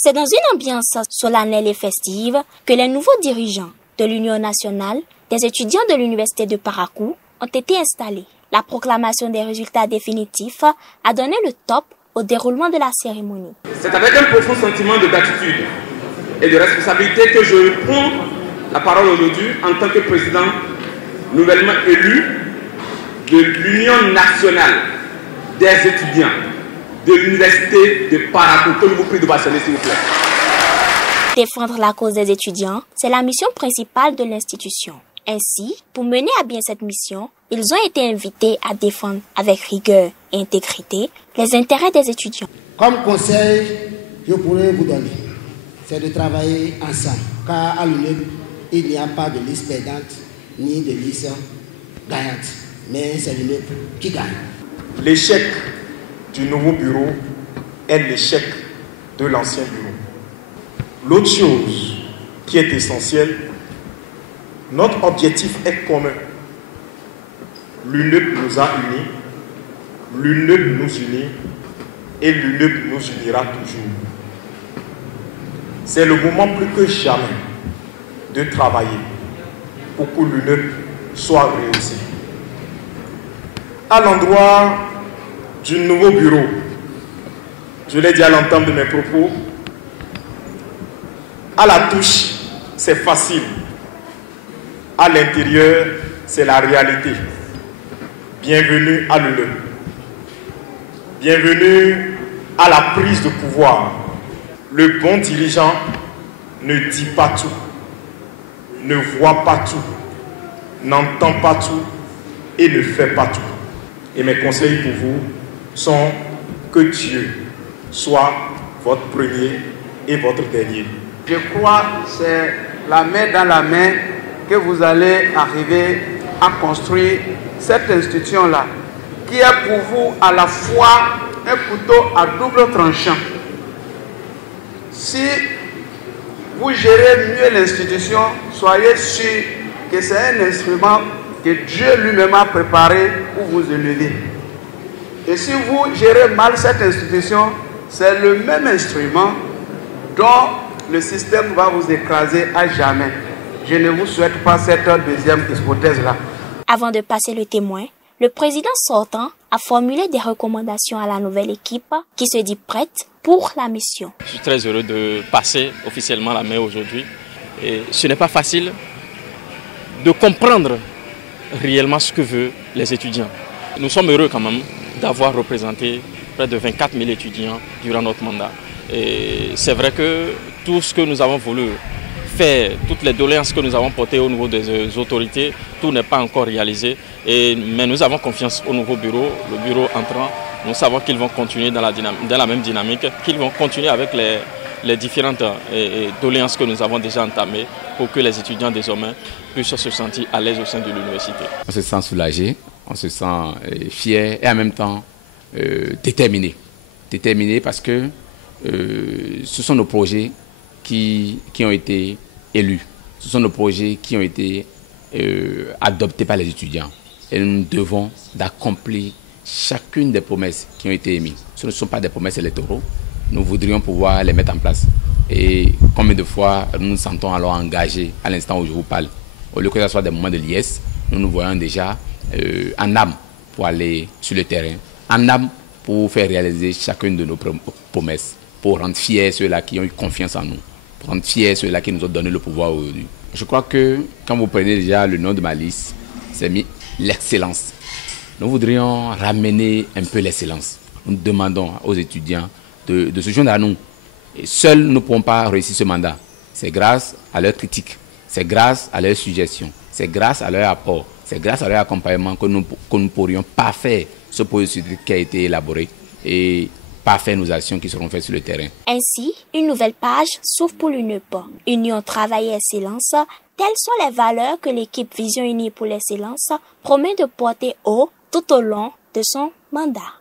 C'est dans une ambiance solennelle et festive que les nouveaux dirigeants de l'Union nationale des étudiants de l'Université de Parakou ont été installés. La proclamation des résultats définitifs a donné le top au déroulement de la cérémonie. C'est avec un profond sentiment de gratitude et de responsabilité que je prends la parole aujourd'hui en tant que président nouvellement élu de l'Union nationale des étudiants de l'Université de Parakou. Que je vous prie de vacciner, s'il vous plaît. Défendre la cause des étudiants, c'est la mission principale de l'institution. Ainsi, pour mener à bien cette mission, ils ont été invités à défendre avec rigueur et intégrité les intérêts des étudiants. Comme conseil, je pourrais vous donner, c'est de travailler ensemble, car à l'UNEP, il n'y a pas de liste perdante ni de liste gagnante, mais c'est l'UNEP qui gagne. L'échec du nouveau bureau est l'échec de l'ancien bureau. L'autre chose qui est essentielle, notre objectif est commun. L'UNEP nous a unis, l'UNEP nous unit et l'UNEP nous unira toujours. C'est le moment plus que jamais de travailler pour que l'UNEP soit réussi. À l'endroit du nouveau bureau, je l'ai dit à l'entame de mes propos, à la touche, c'est facile. À l'intérieur, c'est la réalité. Bienvenue à l'UNEP. Bienvenue à la prise de pouvoir. Le bon dirigeant ne dit pas tout, ne voit pas tout, n'entend pas tout et ne fait pas tout. Et mes conseils pour vous sont que Dieu soit votre premier et votre dernier. Je crois que c'est la main dans la main que vous allez arriver à construire cette institution-là, qui est pour vous à la fois un couteau à double tranchant. Si vous gérez mieux l'institution, soyez sûr que c'est un instrument que Dieu lui-même a préparé pour vous élever. Et si vous gérez mal cette institution, c'est le même instrument dont le système va vous écraser à jamais. Je ne vous souhaite pas cette deuxième hypothèse-là. Avant de passer le témoin, le président sortant a formulé des recommandations à la nouvelle équipe qui se dit prête pour la mission. Je suis très heureux de passer officiellement la main aujourd'hui. Et ce n'est pas facile de comprendre réellement ce que veulent les étudiants. Nous sommes heureux quand même d'avoir représenté près de 24 000 étudiants durant notre mandat. Et c'est vrai que tout ce que nous avons voulu faire, toutes les doléances que nous avons portées au niveau des autorités, tout n'est pas encore réalisé. Mais nous avons confiance au nouveau bureau, le bureau entrant. Nous savons qu'ils vont continuer dans la même dynamique, qu'ils vont continuer avec les différentes doléances que nous avons déjà entamées pour que les étudiants désormais puissent se sentir à l'aise au sein de l'université. On se sent soulagé, on se sent fier et en même temps déterminé. Déterminé parce que ce sont nos projets qui ont été élus. Ce sont nos projets qui ont été adoptés par les étudiants. Et nous devons d'accomplir chacune des promesses qui ont été émises. Ce ne sont pas des promesses électoraux. Nous voudrions pouvoir les mettre en place. Et combien de fois nous nous sentons alors engagés à l'instant où je vous parle. Au lieu que ce soit des moments de liesse, nous nous voyons déjà en âme pour aller sur le terrain, en âme pour faire réaliser chacune de nos promesses, pour rendre fiers ceux-là qui ont eu confiance en nous, pour rendre fiers ceux-là qui nous ont donné le pouvoir aujourd'hui. Je crois que quand vous prenez déjà le nom de ma liste, c'est mis l'excellence. Nous voudrions ramener un peu l'excellence. Nous demandons aux étudiants de se joindre à nous. Et seuls nous ne pourrons pas réussir ce mandat. C'est grâce à leurs critiques, c'est grâce à leurs suggestions, c'est grâce à leur apport, c'est grâce à leur accompagnement que nous pourrions parfaire ce processus qui a été élaboré et parfaire nos actions qui seront faites sur le terrain. Ainsi, une nouvelle page s'ouvre pour l'UNEP. Union, travail et excellence, telles sont les valeurs que l'équipe Vision Unie pour l'excellence promet de porter haut tout au long de son mandat.